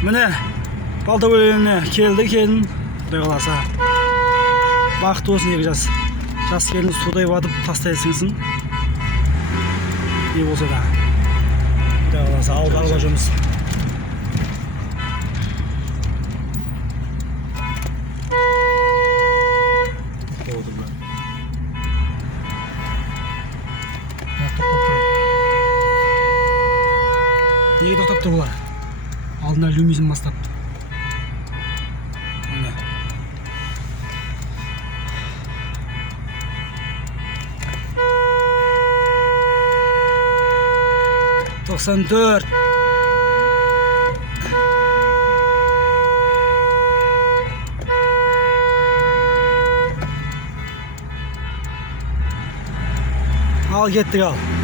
Міне балта көліне келді келін, құдай қаласа. Бақытты болсын екі жас келін судай батып тастай сіңсін. Не болса да. Құдай қаласа алдағы жұмыс. Неге тоқтап тұр бұлар? Алдына люмизм бастап. Міне. Тоқсан төрт. Ал кеттік ал.